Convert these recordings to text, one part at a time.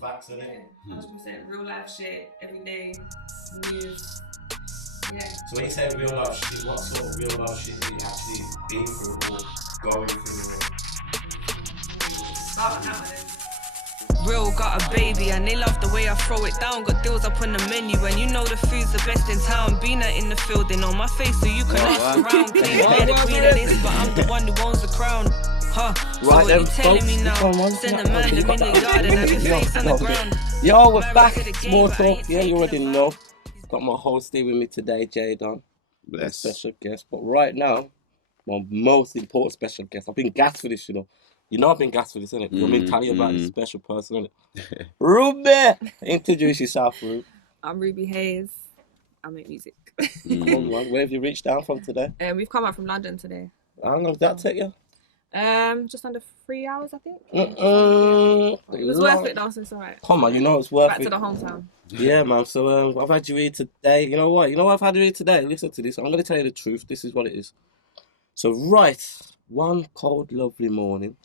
facts, innit? 100% real life shit, everyday news. Yeah. So when you say real life shit, what sort of real life shit have you actually been through or going through? Start now then. Real got a baby and they love the way I throw it down. Got deals up on the menu and you know the food's the best in town. Been out in the field, they know my face so you can ask around. Claim they're the queen of this, but I'm the one who owns the crown. Huh? So Right what then, you telling folks, me now? come on. Send a man them in the yard and have your face on the ground. Yo, we're back. Back to the game, Small but I talk. ain't Yeah, you already taking a know. vibe. Got my host here with me today, Jdon. Bless. Special guest. But right now, my most important special guest. I've been gassed for this, you know. You know I've been gassed for this, innit? I've been telling you about this special person, innit? Ruby! Introduce yourself, Ruby. I'm Rubyxhaze. I make music. Come on, where have you reached down from today? We've come out from London today. How long did that take you? Just under 3 hours, I think. It It was worth it though, so it's alright. Come on, you know it's worth Back it. to the hometown. Yeah, man. So I've had you here today. You know what? You know what I've had you here today? Listen to this. I'm going to tell you the truth. This is what it is. So one cold, lovely morning.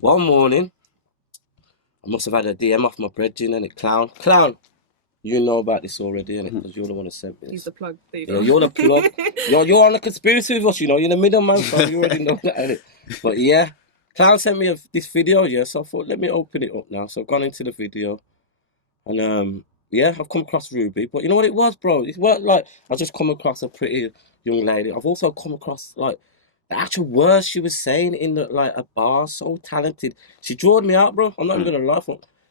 One morning, I must have had a DM off my brethren and it clown. You know about this already, innit? Because you're the one who sent this. Use the plug. There you Yeah, go. you're the plug. You're on the conspiracy with us, you know. You're the middleman, so you already know that, innit? But yeah, Clown sent me this video, yeah. So I thought, let me open it up now. So I've gone into the video, and yeah, I've come across Ruby. But you know what it was, bro? It weren't like I just come across a pretty young lady. I've also come across like the actual words she was saying in the a bar. So talented. She drawed me out, bro. I'm not even gonna lie.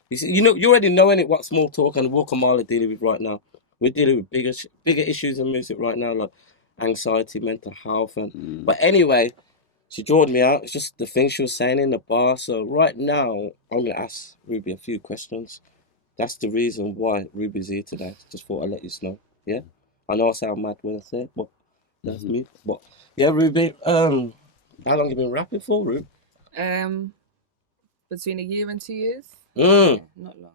You see, you already know what small talk and Walk a Mile are dealing with right now. We're dealing with bigger issues in music right now, like anxiety, mental health, and but anyway, she drawed me out. It's just the thing she was saying in the bar. So right now, I'm gonna ask Ruby a few questions. That's the reason why Ruby's here today. Just thought I'd let you know. Yeah, I know I sound mad when I say it, but that's me. But yeah, Ruby. How long you been rapping for, Ruby? Between a year and 2 years. Mm. Yeah, not long.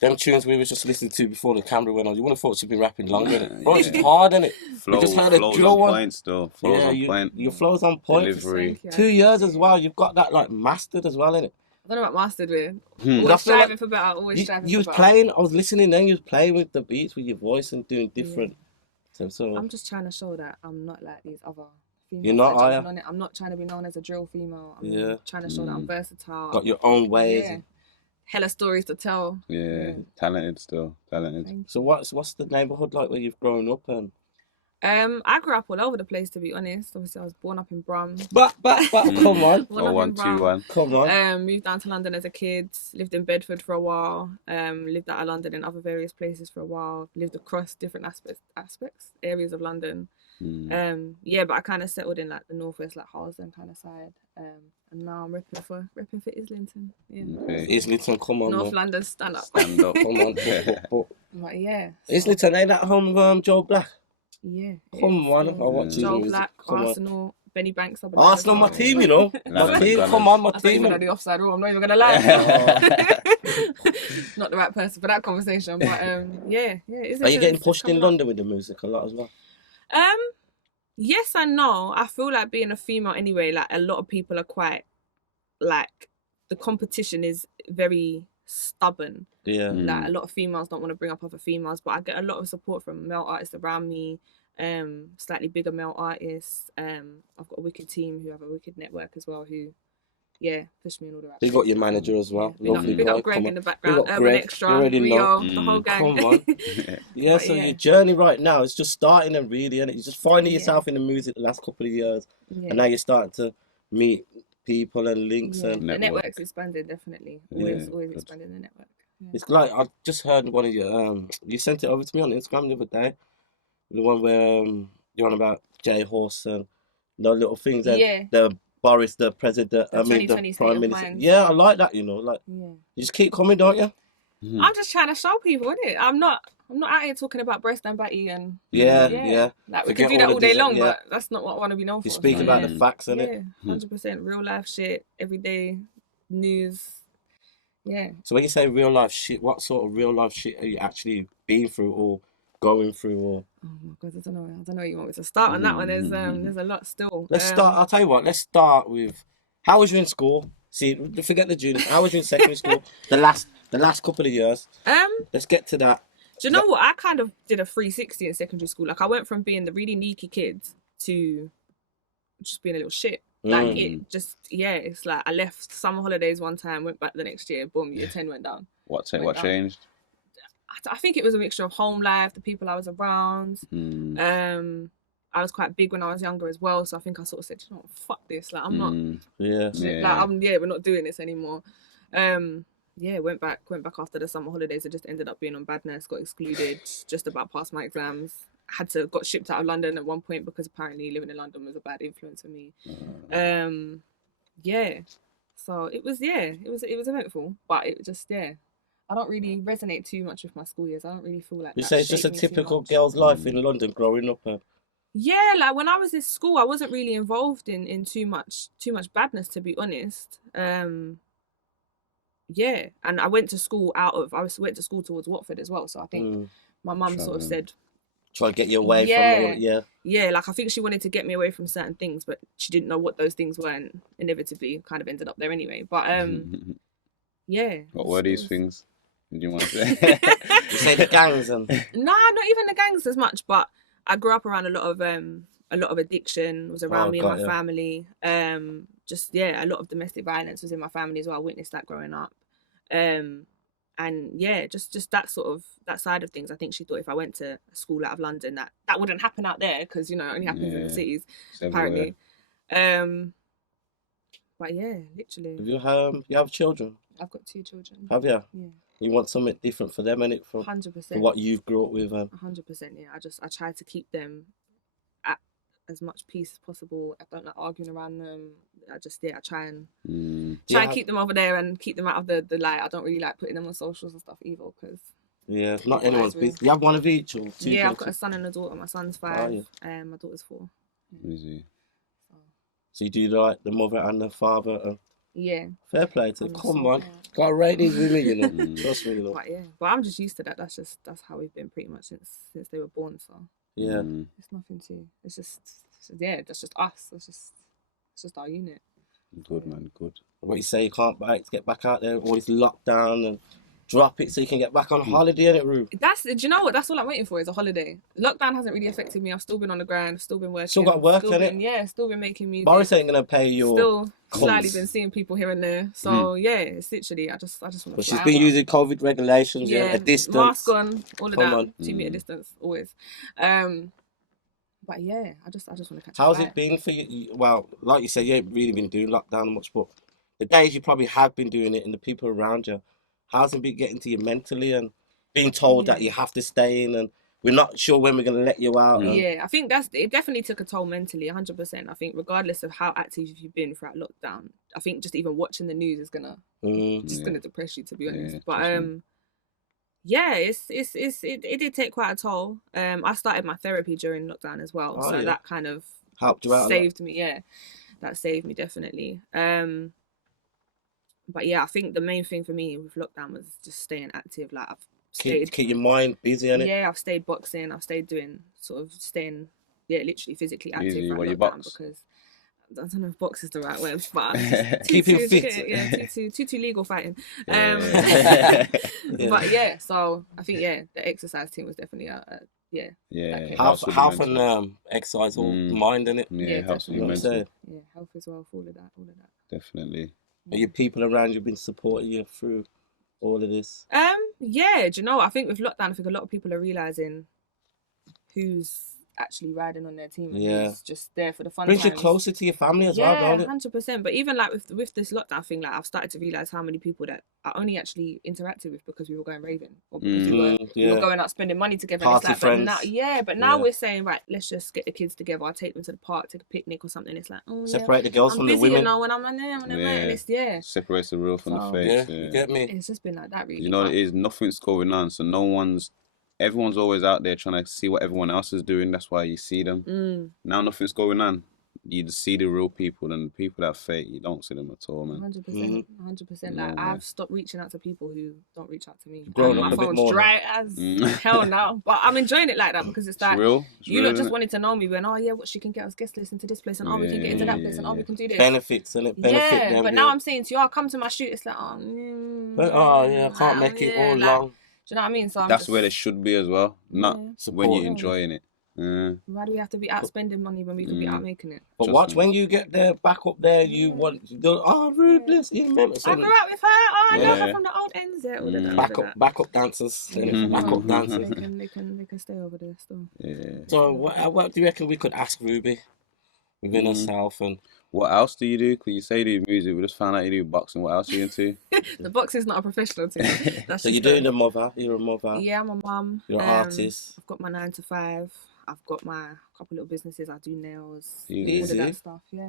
Them tunes we were just listening to before the camera went on, you would have thought she'd been rapping longer, innit? Bro, it's hard, innit? We just had a drill one. Point still. Flow's on point. Your flow's on point. Delivery. 2 years as well. You've got that like mastered as well, innit? I don't know about mastered with. I Always feel striving like for better. Always striving for better. You was playing. I was listening. Then you was playing with the beats with your voice and doing different. So I'm just trying to show that I'm not like these other females. You're not, that are jump on it. I'm not trying to be known as a drill female. I'm trying to show that I'm versatile. got your own ways. Yeah. Hella stories to tell. Yeah, talented still. Talented. So what's the neighborhood like where you've grown up and? I grew up all over the place, to be honest. Obviously, I was born up in Brum. But come on. Born up in Brum. 1, 2, 1. Come on. Moved down to London as a kid. Lived in Bedford for a while. Lived out of London in other various places for a while. Lived across different areas of London. Yeah, but I kind of settled in like the northwest, like Harlesden kind of side. And now I'm repping for Islington. Yeah. Okay. Islington, come on, North man. London, stand up. Stand up. Come on. I'm like, yeah. Islington, ain't that home of Joe Black? Yeah. Come on, I watch his Joel music. Black, Come on. Arsenal, Benny Banks. I believe, Arsenal, as my well. team, you know. My team, come on, my I thought you team. were on the offside rule. I'm not even gonna lie. Not the right person for that conversation, but yeah. Are you getting pushed in London with the music a lot as well? Yes and no. I feel like being a female anyway, like a lot of people are quite like the competition is very stubborn. Yeah. Like a lot of females don't want to bring up other females, but I get a lot of support from male artists around me, slightly bigger male artists. I've got a wicked team who have a wicked network as well who push me in all the right You got your manager as well. Lovely big guy. up Greg Come in the on. background, Big up Urban Greg. Extra, You already Rio, know. the whole gang. Come on. Yeah, so your journey right now is just starting and really, and you're just finding yourself in the music the last couple of years, and now you're starting to meet people and links and the network's expanded, definitely. Always expanding the network. Yeah. It's like I just heard one of your you sent it over to me on Instagram the other day, the one where you're on about J Horse and the little things and the Boris, the president, I mean the prime minister. Yeah, I like that. You know, like you just keep coming, don't you? I'm just trying to show people, innit? I'm not out here talking about breast and batty and yeah. Like we can do that all day long, but that's not what I want to be known for. You speak about the facts, innit? 100% real life shit, everyday news. Yeah. So when you say real life shit, what sort of real life shit are you actually been through or going through? Or oh my god, I don't know where you want me to start on that one. There's a lot still. Let's start. I'll tell you what. Let's start with how was you in school? See, forget the juniors. How was you in secondary school? The the last couple of years. Let's get to that. Do you know what? I kind of did a 360 in secondary school. Like, I went from being the really neaky kid to just being a little shit. Like, it just, it's like I left summer holidays one time, went back the next year, boom, year 10 went down. What changed? I think it was a mixture of home life, the people I was around. I was quite big when I was younger as well, so I think I sort of said, you know, fuck this. Like, I'm not. We're not doing this anymore. Went back after the summer holidays. I just ended up being on badness, got excluded, just about passed my exams. Got shipped out of London at one point because apparently living in London was a bad influence for me. So it was eventful, but it just I don't really resonate too much with my school years. I don't really feel like you say it's just a typical girl's life in London growing up. Yeah, like when I was in school, I wasn't really involved in too much badness, to be honest. And I went to school went to school towards Watford as well. So I think my mum sort of said, try to get you away from like I think she wanted to get me away from certain things, but she didn't know what those things were, and inevitably kind of ended up there anyway. But what were these things? Did you want to say? You say the gangs and nah, not even the gangs as much, but I grew up around a lot of addiction was around me and my family. Just a lot of domestic violence was in my family as well. I witnessed that growing up. Just that side of things. I think she thought if I went to a school out of London that wouldn't happen out there, because it only happens in the cities apparently. But literally. You have children? I've got 2 children. Have you? Yeah. You want something different for them, innit? 100%. For what you've grew up with. 100%. Yeah. I try to keep them at as much peace as possible. I don't like arguing around them. I try and keep them over there and keep them out of the light. I don't really like putting them on socials and stuff either, because not anyone's business. You have one of each or 2? Yeah, I've got a son and a daughter. My son's 5, my daughter's 4. Easy. So you do like the mother and the father. Yeah. Fair play to them. Come on. Gotta rate these women, Trust me, But I'm just used to that. That's how we've been pretty much since they were born. So it's nothing to. It's just that's just us. It's just our unit. Good man, good. What you say? You can't get back out there. Always locked down and drop it so you can get back on holiday, innit, Rube? Do you know what? That's all I'm waiting for is a holiday. Lockdown hasn't really affected me. I've still been on the grind. Still been working. Still got work, innit? Yeah, still been making music. Boris ain't gonna pay your. Still slightly been seeing people here and there. So it's literally I just want to. But she's been using COVID regulations, a distance, mask on, all of that, 2 meter distance, always. But I just want to catch. How's it been for you? Well, like you said, you ain't really been doing lockdown much, but the days you probably have been doing it and the people around you, how's it been getting to you mentally and being told that you have to stay in and we're not sure when we're going to let you out? I think it definitely took a toll mentally, 100%. I think regardless of how active you've been throughout lockdown, I think just even watching the news is gonna depress you, to be honest. But it did take quite a toll. I started my therapy during lockdown as well, that kind of helped you out. Saved me, that saved me definitely. But I think the main thing for me with lockdown was just staying active. Like keep your mind busy, innit? Yeah, I've stayed boxing. I've stayed doing staying literally physically active. Easy, what you box? Because I don't know if box is the right word, but keeping fit. Too legal fighting. But so I think the exercise team was definitely health and exercise all mind, innit? Yeah, helps you mentally. Yeah, health as well. All of that. Definitely. Are your people around you been supporting you through all of this? Do you know what? I think with lockdown, I think a lot of people are realising who's actually riding on their team and who's just there for the fun. Brings you closer to your family as well, don't it? 100%. But even like with this lockdown thing, like I've started to realise how many people that I only actually interacted with because we were going raving or because we were going out spending money together. Party friends. But now we're saying, right, let's just get the kids together. I'll take them to the park, take a picnic or something. It's like, separate the girls from the women. You know, when I'm there, and it's separates the real from the fake. You get me? It's just been like that, really. You know, it is nothing's going on, so everyone's always out there trying to see what everyone else is doing. That's why you see them. Now nothing's going on. you see the real people, and the people that fake, you don't see them at all, man. 100%. 100%. Like, I've stopped reaching out to people who don't reach out to me. Growing My up a bit phone's more dry as hell now. But I'm enjoying it like that because it's like, real. you lot just wanted to know me when, oh yeah, what she can get us guest list into this place, and we can get into that place, and we can do this. Benefits, and it benefit them. But now I'm saying to you, come to my shoot, it's like, I can't make it all long. Do you know what I mean? So that's where they should be as well, not when you're enjoying it. Why do we have to be out spending money when we could be out making it? But watch when you get there, back up there, you want Rubyxhaze, you remember? I grew up with her. I know her from the old ends. Yeah, all of that. Backup dancers, backup dancers. They can stay over there still. Yeah. So what do you reckon we could ask Ruby within herself? And what else do you do? Because you say you do music, we just found out you do boxing. What else are you into? The boxing's not a professional thing. So you're doing the mother. You're a mother. Yeah, I'm a mum. You're an artist. I've got my 9 to 5. I've got my couple little businesses. I do nails, Easy. all of that stuff. Yeah.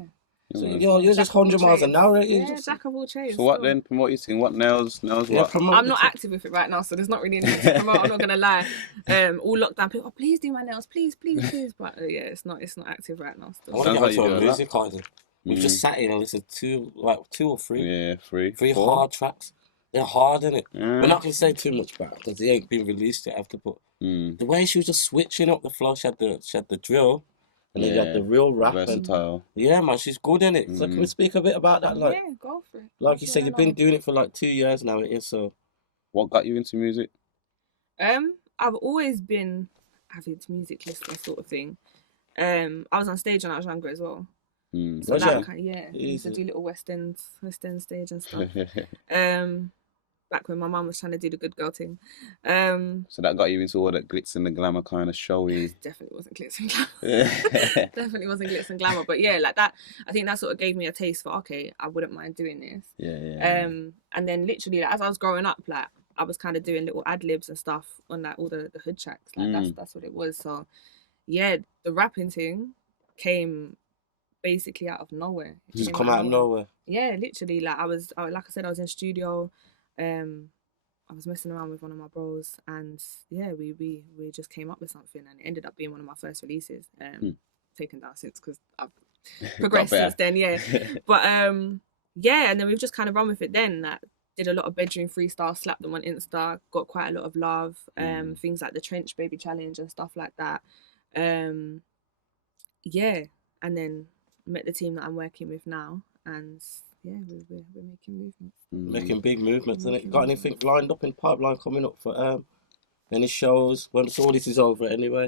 So you're just 100 miles an hour, ain't you? Yeah, jack of all trades. So what then? Promote your thing. What nails? What? I'm not active with it right now, so there's not really anything to promote. I'm not gonna lie. All lockdown people, please do my nails, please. But yeah, it's not active right now. Still. I want to get onto a music idea. We've just sat here and listened to two or three. Yeah, three hard tracks. They're hard, innit? We're not going to say too much about it because they ain't been released yet after. But the way she was just switching up the flow, she had the drill, and then you had the real rap. Versatile. Yeah, man, she's good in it. So can we speak a bit about that? Like, yeah, go for it. Like you said, you've been doing it for like 2 years now, ain't you? So, what got you into music? I've always been avid music listener sort of thing. I was on stage when I was younger as well. So that I used to do little West End stage and stuff. Back when my mum was trying to do the good girl thing. So that got you into all that glitz and the glamour kind of showy. Definitely wasn't glitz and glamour. Definitely wasn't glitz and glamour. But yeah, like that. I think that sort of gave me a taste for I wouldn't mind doing this. Yeah. And then literally, like, as I was growing up, like I was kind of doing little ad libs and stuff on like all the hood tracks. Like that's what it was. So yeah, the rapping thing came basically out of nowhere. Just come out of nowhere. Yeah, literally. Like like I said, I was in studio. I was messing around with one of my bros, and yeah, we just came up with something, and it ended up being one of my first releases. Taken down since because I've progressed since then. Yeah, but yeah, and then we've just kind of run with it. Then like, did a lot of bedroom freestyle, slapped them on Insta, got quite a lot of love. Things like the Trench Baby Challenge and stuff like that. Yeah, and then met the team that I'm working with now, and yeah, we're making movements. Making big movements, and it got anything lined up in pipeline coming up for any shows when all this is over anyway?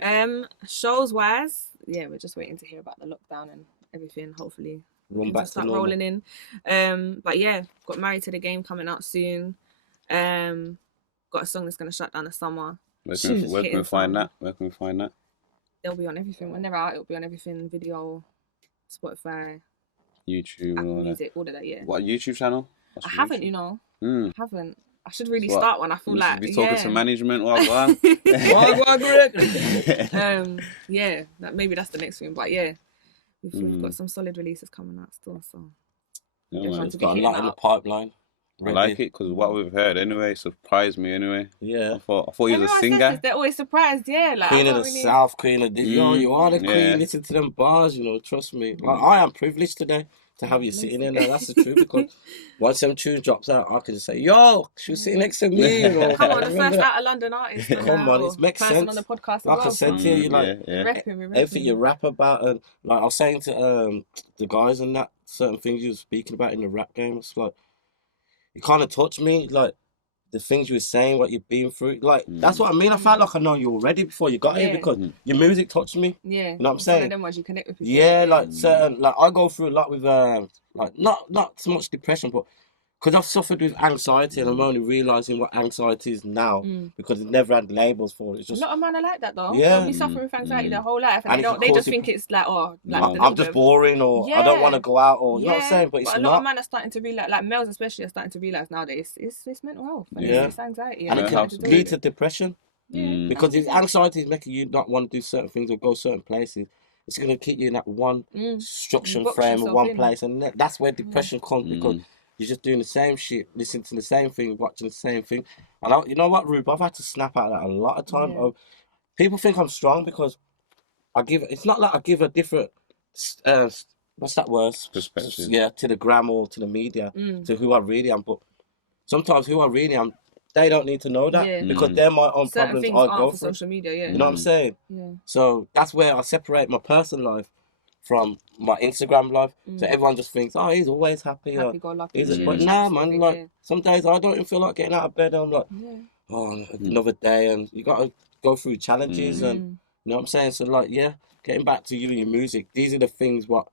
Shows wise, yeah, we're just waiting to hear about the lockdown and everything. Hopefully, run back start to normal. rolling in. But yeah, got Married to the Game coming out soon. Got a song that's gonna shut down the summer. Where can we find that? They'll be on everything. When they're out, it'll be on everything: video, Spotify, YouTube, Apple Music, all of that. Yeah. What YouTube channel? I haven't, you know. I haven't. I should really start one. I feel like be talking to management. Yeah, maybe that's the next thing. But yeah, we've got some solid releases coming out still. So it's got a lot in the pipeline. I like it because what we've heard anyway surprised me anyway. Yeah, I thought he was a singer. They're always surprised. Yeah, like Queen of the South, Queen of the you are the queen. Listen to them bars, you know. Trust me. I am privileged today to have you sitting in there. That's the truth, because once them tune drops out, I can just say, "Yo, she was sitting next to me." You know, come on, the first out of London artist. Come on, it makes sense. On the podcast like I said to you, you like everything you rap about, and like I was saying to the guys and that certain things you were speaking about in the rap game. It's like it kind of touched me, like the things you were saying, what you've been through. Like that's what I mean. I felt like I know you already before you got here because your music touched me. Yeah, you know what I'm saying. One of them ones you connect with people. Yeah, like certain, like I go through a lot with like not so much depression, but because I've suffered with anxiety, and I'm only realising what anxiety is now because it never had labels for it. It's just a lot of men are like that though. Yeah, they'll be suffering with anxiety their whole life, and they just think it's like I'm just boring, or I don't want to go out, or you know what I'm saying. But it's a lot of men are starting to realise, like males especially, are starting to realise nowadays it's mental health, and it's anxiety, and it can lead to depression. Because if anxiety is making you not want to do certain things or go certain places, it's going to keep you in that one structured frame of one place, and that's where depression comes because you're just doing the same shit, listening to the same thing, watching the same thing. And you know what, Rube, I've had to snap out that a lot of time. Yeah. People think I'm strong because it's not like I give a different what's that word? Perspective. Yeah, to the gram or to the media, to who I really am. But sometimes who I really am, they don't need to know that because they're my own Certain problems things I aren't go for through. social media, yeah. You know what I'm saying? Yeah. So that's where I separate my personal life from my Instagram life. So everyone just thinks, oh, he's always happy. Happy-go-lucky. But nah, man, like some days I don't even feel like getting out of bed. I'm like, oh, another day, and you got to go through challenges, and you know what I'm saying. So like, yeah, getting back to you and your music, these are the things what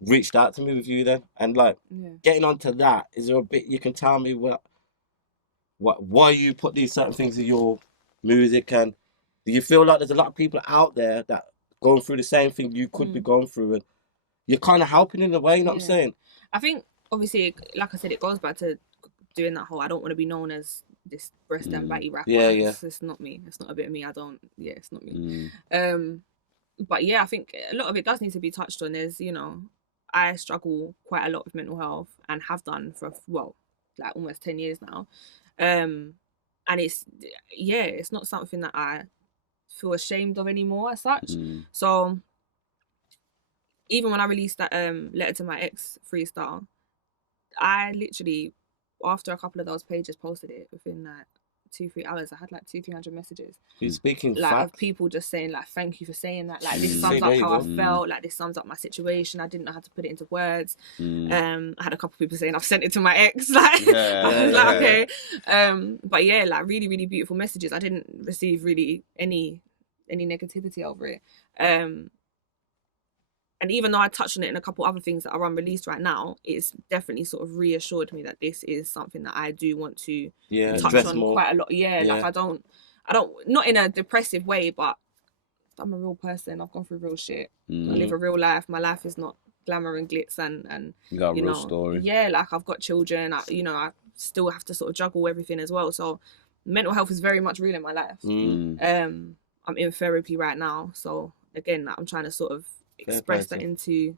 reached out to me with you then, and like getting onto that. Is there a bit you can tell me why you put these certain things in your music, and do you feel like there's a lot of people out there that going through the same thing you could be going through, and you're kind of helping in a way, you know what I'm saying? I think, obviously, like I said, it goes back to doing that whole, I don't want to be known as this breast and batty rapper. Yeah. It's not me. It's not a bit of me. It's not me. But yeah, I think a lot of it does need to be touched on. Is, you know, I struggle quite a lot with mental health and have done for, well, like almost 10 years now. And it's not something that I feel ashamed of anymore as such. So even when I released that letter to my ex freestyle, I literally, after a couple of those pages posted it, within like 2-3 hours, I had like 200-300 messages. You're speaking like facts. of people just saying like, thank you for saying that, like this sums up how I felt, like this sums up my situation, I didn't know how to put it into words. I had a couple of people saying I've sent it to my ex, like I was like, okay. But yeah, like really, really beautiful messages. I didn't receive really any negativity over it. And even though I touched on it in a couple other things that are unreleased right now, it's definitely sort of reassured me that this is something that I do want to touch on more. Quite a lot. Like I don't, not in a depressive way, but I'm a real person. I've gone through real shit. I live a real life. My life is not glamour and glitz and you got a real story. Yeah, like I've got children. I still have to sort of juggle everything as well. So mental health is very much real in my life. I'm in therapy right now. So again, I'm trying to sort of express that into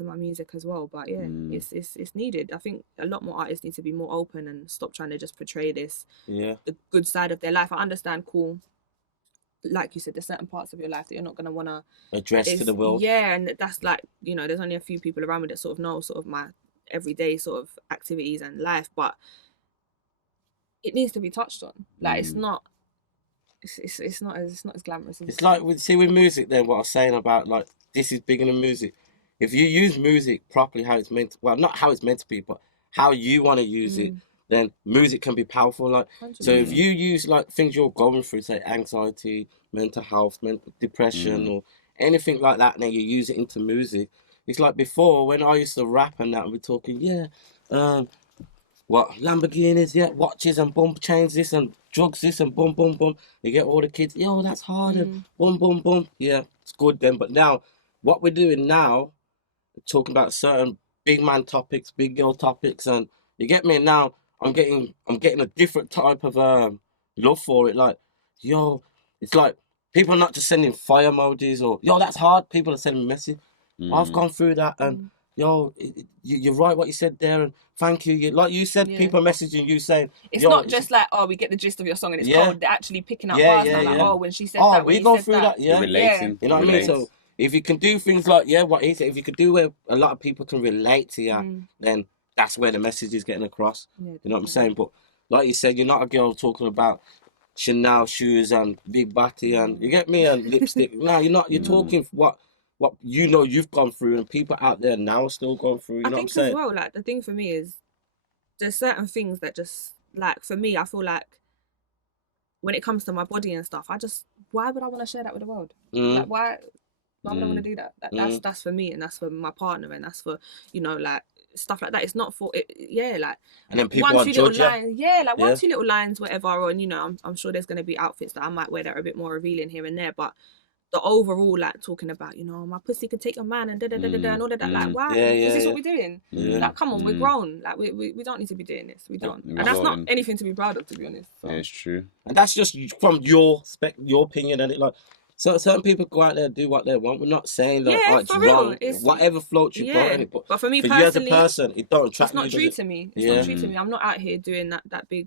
my music as well. But yeah, it's needed. I think a lot more artists need to be more open and stop trying to just portray this the good side of their life. I understand, cool, like you said, there's certain parts of your life that you're not going to want to address to the world. Yeah, and that's like, you know, there's only a few people around me that sort of know sort of my everyday sort of activities and life, but it needs to be touched on. Like it's not as glamorous. It's like with music then, what I was saying about like this is bigger than music. If you use music properly, how it's meant to, well, not how it's meant to be, but how you want to use it, then music can be powerful. Like 100%. So if you use like things you're going through, say anxiety, mental health, depression, or anything like that, and then you use it into music. It's like before when I used to rap and that, and we're talking, what Lamborghinis, watches and bump chains, this and drugs, this and boom, boom, boom. You get all the kids, yo, that's hard, and boom, boom, boom. Yeah, it's good then. But now, what we're doing now, talking about certain big man topics, big girl topics, and you get me. Now I'm getting a different type of love for it. Like, yo, it's like people are not just sending fire emojis or yo, that's hard. People are sending messages. I've gone through that, and yo, you're right what you said there, and thank you. Like you said, people are messaging you saying it's not just like, oh, we get the gist of your song and it's cold. They're actually picking up bars now, like, oh, when she said that, we go through that, relating. You know what I mean? So if you can do things like what he said, if you could do where a lot of people can relate to you, then that's where the message is getting across. You know what I'm saying? But like you said, you're not a girl talking about Chanel shoes and big batty and you get me, and lipstick. No, you're not. You're talking what you know you've gone through, and people out there now are still going through. You know what I'm saying? As well, like the thing for me is there's certain things that just, like, for me, I feel like when it comes to my body and stuff, why would I want to share that with the world? Like, why would I want to do that? That's for me, and that's for my partner, and that's for, you know, like stuff like that. It's not for it. Like, and then people one, two little lines. One, two little lines, whatever. And you know, I'm sure there's going to be outfits that I might wear that are a bit more revealing here and there, but the overall, like, talking about, you know, my pussy could take your man and and all of that. Like, why? Is this what we're doing? Like, come on, we're grown. Like, we don't need to be doing this. We don't. And that's not anything to be proud of, to be honest. So. Yeah, it's true. And that's just from your opinion, and it, like, so certain people go out there and do what they want. We're not saying that it's wrong. Whatever floats your boat in it. But for me for personally, you as a person, it don't attract me. It's not true to me. It's not true to me. I'm not out here doing that big,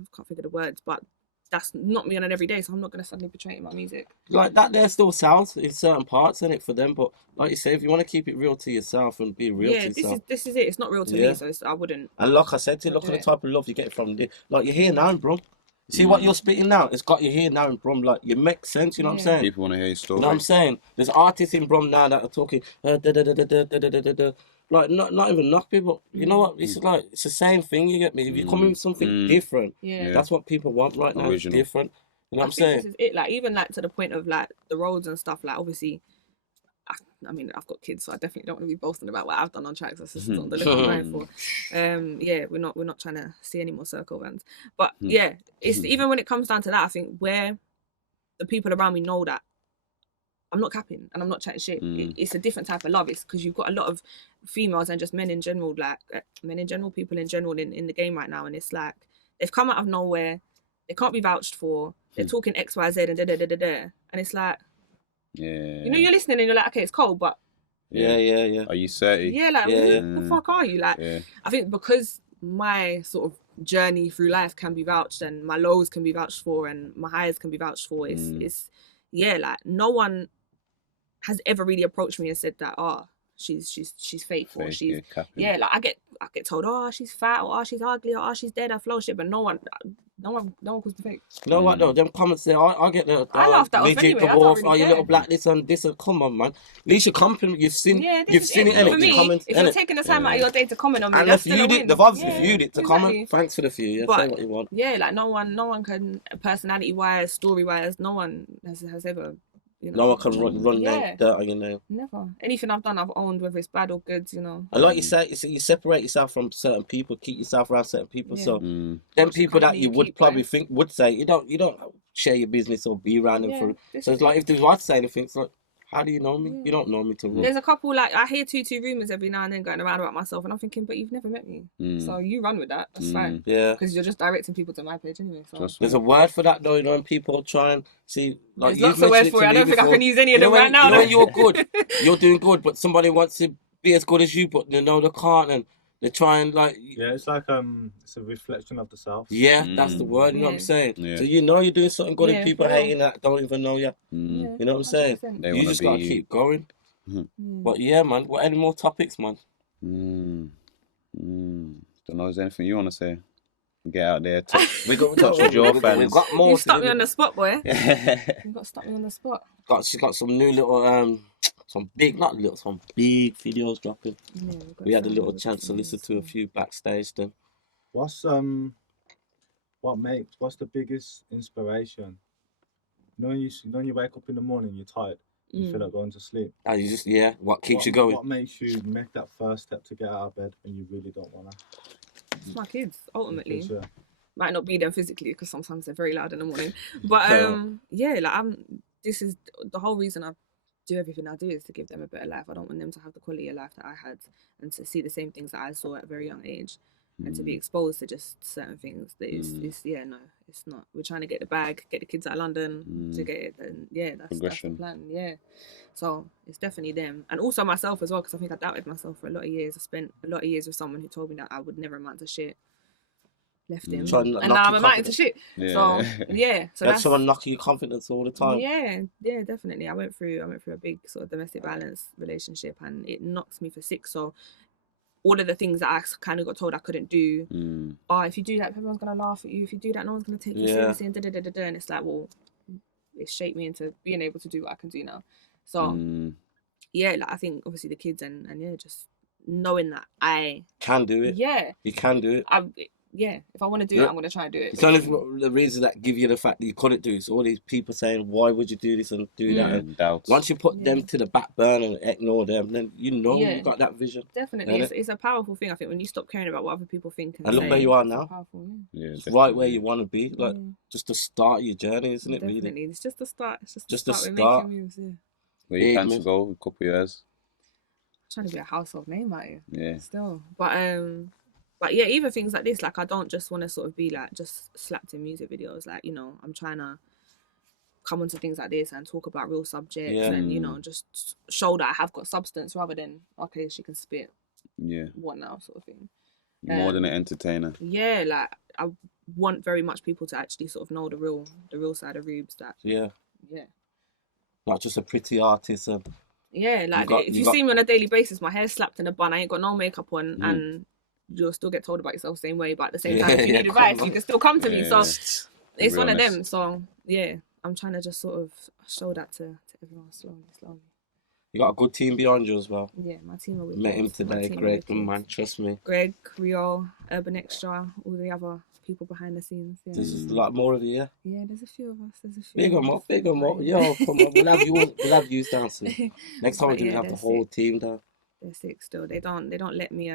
I can't think of the words, but that's not me on an everyday, so I'm not gonna suddenly portray it in my music. Like that, there still sounds in certain parts in it for them, but like you say, if you want to keep it real to yourself and be real to yourself, this is it. It's not real to me, so I wouldn't. And like I said, look at the type of love you get from this. Like you're here now, bro. See what you're spitting now? It's got you here now in Brum. Like, it makes sense, you know what I'm saying? People want to hear your story. You know what I'm saying? There's artists in Brum now that are talking, like, not even knock people. You know what? It's like, it's the same thing, you get me? If you come in with something different, that's what people want right now. It's different. You know what I'm saying? This is it. Like, even like to the point of like the roads and stuff, like, obviously, I mean, I've got kids, so I definitely don't want to be boasting about what I've done on tracks. That's just not the look I'm going for. Yeah, we're not trying to see any more circle vans. But yeah, it's even when it comes down to that, I think where the people around me know that I'm not capping and I'm not chatting shit. It's a different type of love. It's because you've got a lot of females and just men in general, like people in general in the game right now, and it's like they've come out of nowhere. They can't be vouched for. They're talking X, Y, Z and and it's like. Yeah. You know, you're listening and you're like, okay, it's cold, but yeah. Are you 30? Yeah, like, what the fuck are you? Like, I think because my sort of journey through life can be vouched and my lows can be vouched for and my highs can be vouched for, it's like no one has ever really approached me and said that, she's fake or she's like I get told, she's fat or she's ugly or she's dead, I flow shit, but no one calls me fake. You know what though? Them comments there, I get the I laughed that off anyway. I don't really you little black this and this and come on, man. At least you compliment. You've seen it. For me, if you're taking the time out of your day to comment on me, and that's they've obviously viewed it to comment. Thanks for the view. Yeah, say what you want. Yeah, like no one can, personality wise, story wise, no one has ever. You know, no one can run dirt on your name. Never. Anything I've done, I've owned, whether it's bad or good, you know. And like you say, you separate yourself from certain people, keep yourself around certain people. So them people that you would probably think would say, you don't share your business or be around them for. So it's like if they was to say anything, it's like, how do you know me? You don't know me to run. There's a couple, like, I hear two rumours every now and then going around about myself, and I'm thinking, but you've never met me. So you run with that. That's fine. Yeah. Because you're just directing people to my page anyway. So. There's a word for that, though, you know, and people try and see. Like, there's lots of words for it. I don't think I can use any of them right now. You know, you're good. You're doing good, but somebody wants to be as good as you, but they know they can't, and they try and, like... Yeah, it's like, it's a reflection of the self. Yeah, that's the word, you know what I'm saying? Yeah. So you know you're doing something good, and people hating that don't even know you. You know what I'm saying? You just got to keep going. But yeah, man, what any more topics, man? Don't know, is there anything you want to say? Get out there, touch with your fans. We've got more. You stuck me on the spot, boy. You got to stop me on the spot. She's got some new little some big videos dropping. Yeah, we had a little chance to listen to a few backstage then. What's the biggest inspiration? When you wake up in the morning, you're tired. You feel like going to sleep. And you just, what keeps you going? What makes you make that first step to get out of bed when you really don't want to? It's my kids, ultimately. Might not be them physically because sometimes they're very loud in the morning. But this is the whole reason I do everything I do is to give them a better life. I don't want them to have the quality of life that I had and to see the same things that I saw at a very young age. And to be exposed to just certain things that it's not. We're trying to get the bag, get the kids out of London to get it, and that's the plan. Yeah, so it's definitely them, and also myself as well, because I think I doubted myself for a lot of years. I spent a lot of years with someone who told me that I would never amount to shit. Left him, and now I'm amounting to shit. So that's someone knocking your confidence all the time. Yeah, definitely. I went through a big sort of domestic violence relationship, and it knocked me for 6. So. All of the things that I kind of got told I couldn't do. If you do that, everyone's going to laugh at you. If you do that, no one's going to take you seriously. And And it's like, well, it shaped me into being able to do what I can do now. So, like, I think obviously the kids and just knowing that I... can do it. Yeah. You can do it. If I want to do it, I'm going to try and do it. It's only the reason that give you the fact that you couldn't do it. So all these people saying, why would you do this and do that? And once you put them to the back burner and ignore them, then you got that vision. Definitely. It's a powerful thing, I think, when you stop caring about what other people think. And look where you are now. Powerful, it's right where you want to be. Like, just the start of your journey, isn't it, really? Definitely. It's just the start. It's just the start. We're making moves, Where you plan to go in a couple of years? I'm trying to be a household name out here. Yeah. Still. But yeah, even things like this, like I don't just want to sort of be like just slapped in music videos. Like, you know, I'm trying to come onto things like this and talk about real subjects and, you know, just show that I have got substance rather than, okay, she can spit. Yeah. What now sort of thing. More than an entertainer. Yeah, like want very much people to actually sort of know the real side of Rubes. That Yeah. yeah. Not just a pretty artist. And Yeah, like if you see me on a daily basis, my hair's slapped in a bun, I ain't got no makeup on, and you'll still get told about yourself the same way. But at the same time, if you need advice, you can still come to me. So it's one of them. So yeah, I'm trying to just sort of show that to everyone slowly. You got a good team behind you as well. Yeah, my team are with Met him today, Greg, man, trust me. Greg, Creole, Urban Extra, all the other people behind the scenes. Yeah. There's a lot more of you, yeah? Yeah, there's a few of us. Big 'em up. Yo, come on, we'll have you down soon. Next time we'll have the whole team down. They're sick still. They don't let me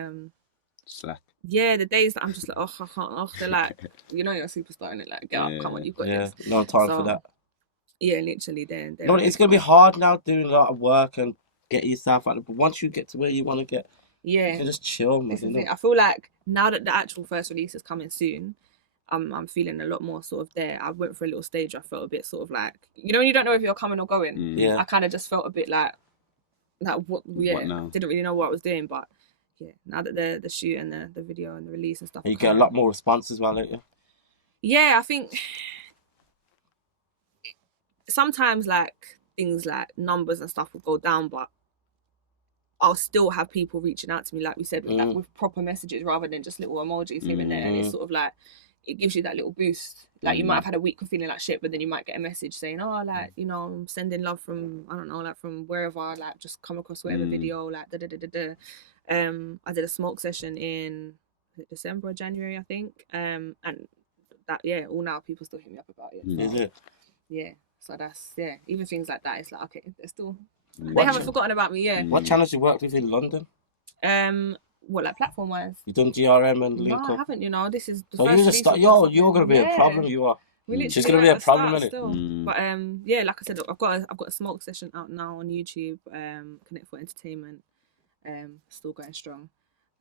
slack. Yeah, the days that I'm just like, oh, I can't. They're like, you know, you're a superstar, and like, get up, come on, you've got this. No time for that. Yeah, literally. Then no, it's gonna be hard now doing a lot of work and get yourself out. But once you get to where you want to get, you can just chill, man. I feel like now that the actual first release is coming soon, I'm feeling a lot more sort of there. I went for a little stage. I felt a bit sort of like, you know, when you don't know if you're coming or going. Yeah. I kind of just felt a bit like what now? Didn't really know what I was doing, but yeah, now that the shoot and the video and the release and stuff, and you get a lot more response as well, don't you? Yeah, I think sometimes like things like numbers and stuff will go down, but I'll still have people reaching out to me, like we said, with, like, with proper messages rather than just little emojis here and there. And it's sort of like, it gives you that little boost. Like you might have had a week of feeling like shit, but then you might get a message saying, oh, like, you know, I'm sending love from, I don't know, like from wherever, like just come across whatever video, like I did a smoke session in December or January, I think. And that, all now people still hit me up about it. Is it? Yeah. So that's, even things like that, it's like, okay, they're still, they haven't forgotten about me, What channels you worked with in London? What, like platform-wise? You done GRM and Link Up? No, I haven't, you know, this is the so first release. You're going to be a problem, you are. She's going to be a problem, isn't it? But, like I said, I've got a smoke session out now on YouTube, Connect for Entertainment, still going strong.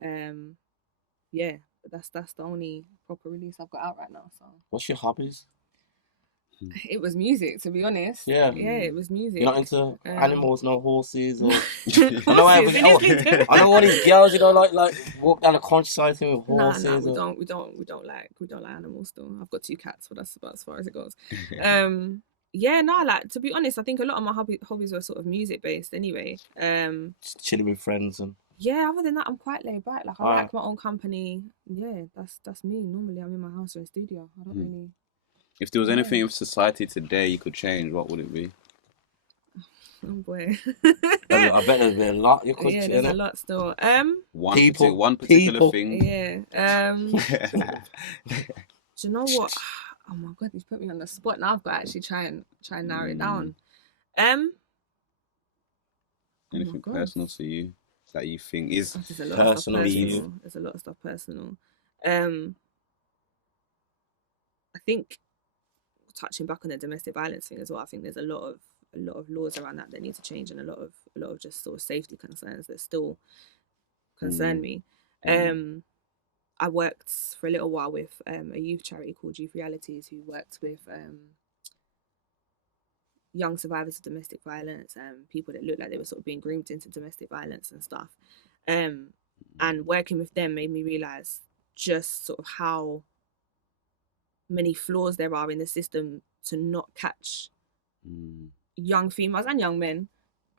That's the only proper release I've got out right now. So what's your hobbies? It was music, to be honest. Yeah, it was music. You're not into animals, no horses, or I know all these girls, you know, like walk down the countryside thing with horses. No, we don't like animals. Still, I've got 2 cats, but that's about as far as it goes. Like, to be honest, I think a lot of my hobbies were sort of music based anyway. Just chilling with friends and. Yeah, other than that, I'm quite laid back. Like, I like my own company. Yeah, that's me. Normally, I'm in my house or in studio. I don't really. If there was anything in society today you could change, what would it be? Oh boy. I bet there's a lot you could change. Yeah, there's a lot still. One particular thing. Yeah. Do you know what? Oh my god, he's put me on the spot. Now I've got to actually try and narrow it down. Anything personal to you that you think is personal to you? There's a lot of stuff personal. I think touching back on the domestic violence thing as well, I think there's a lot of laws around that need to change, and a lot of just sort of safety concerns that still concern me. I worked for a little while with a youth charity called Youth Realities, who worked with young survivors of domestic violence and people that looked like they were sort of being groomed into domestic violence and stuff. And working with them made me realise just sort of how many flaws there are in the system to not catch young females and young men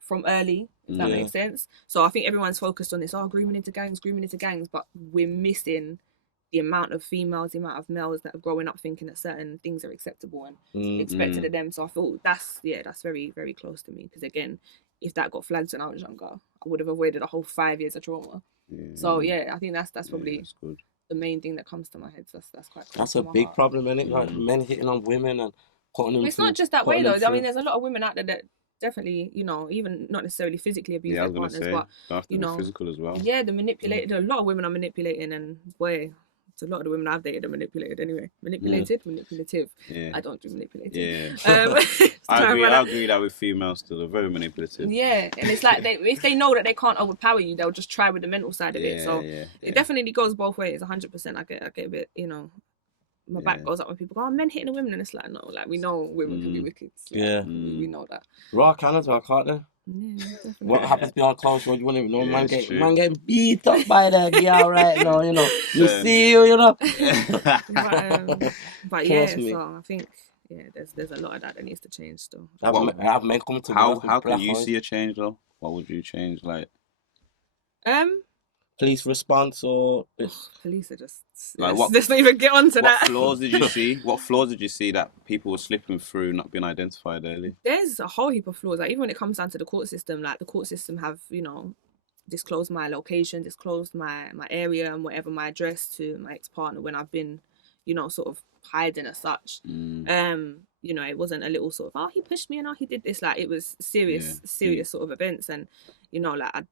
from early, if that makes sense. So I think everyone's focused on this, grooming into gangs, but we're missing the amount of females, the amount of males that are growing up thinking that certain things are acceptable and expected of them. So I thought that's very, very close to me, because again, if that got flagged when I was younger, I would have avoided a whole 5 years of trauma. So I think that's probably that's good. The main thing that comes to my head. So that's quite close. That's a big problem, isn't it? Like men hitting on women and putting them. It's not just that way though. I mean, there's a lot of women out there that definitely, you know, even not necessarily physically abuse their partners, but you know, physical as well. Yeah, they're manipulated. A lot of women are manipulating, and boy, it's a lot of the women I've dated are manipulated anyway. Manipulative. Yeah. I don't do manipulative. Yeah. I agree that with females still, they're very manipulative. Yeah, and it's like if they know that they can't overpower you, they'll just try with the mental side of it. So it definitely goes both ways, 100%. I get a bit, you know, my back goes up when people go, men hitting the women, and it's like, no, like we know women can be wicked. So we know that. Raw Canada, can't they? Yeah, definitely. What happens behind closed doors, you wouldn't even know. Yeah, Man, it's true. getting beat up by the girl right now, you know. You Same. see you know. But yeah, Trust me. so I think there's a lot of that needs to change still. Have men come to How work with can black you eyes. see a change though? What would you change? Like Police response or police are just Like what- let's not even get onto what that. flaws did you see? What flaws did you see that people were slipping through, not being identified early? There's a whole heap of flaws. Like even when it comes down to the court system, like the court system have, you know, disclosed my location, disclosed my area and whatever, my address to my ex-partner when I've been, you know, sort of hiding as such. You know, it wasn't a little sort of, oh, he pushed me and oh, he did this. Like it was serious sort of events. And, you know, like I